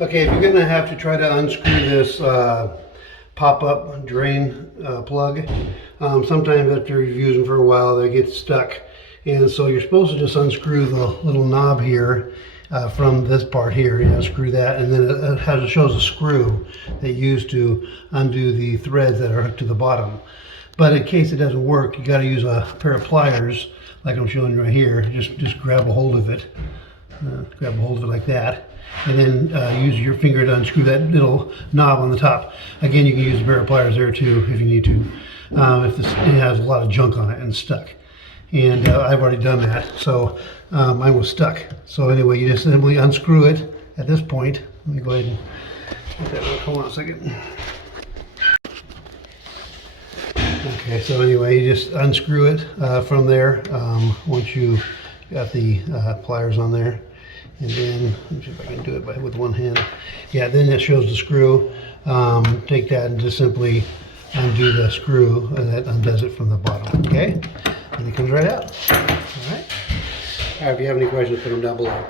Okay, if you're gonna have to try to unscrew this pop-up drain plug, sometimes after you've used them for a while, they get stuck. And so you're supposed to just unscrew the little knob here from this part here. You unscrew that, and then it shows a screw that you use to undo the threads that are hooked to the bottom. But in case it doesn't work, you got to use a pair of pliers, like I'm showing you right here. Just grab a hold of it. Grab a hold of it like that, and then use your finger to unscrew that little knob on the top. Again, you can use a pair of pliers there too if you need to, if it has a lot of junk on it and stuck. And I've already done that, so mine was stuck. So anyway, you just simply unscrew it at this point. Let me go ahead and get that. Hold on a second. Okay, so anyway, you just unscrew it from there once you got the pliers on there. And then, let me see if I can do it with one hand. Yeah, then it shows the screw. Take that and just simply undo the screw, and that undoes it from the bottom, okay? And it comes right out. All right? If you have any questions, put them down below.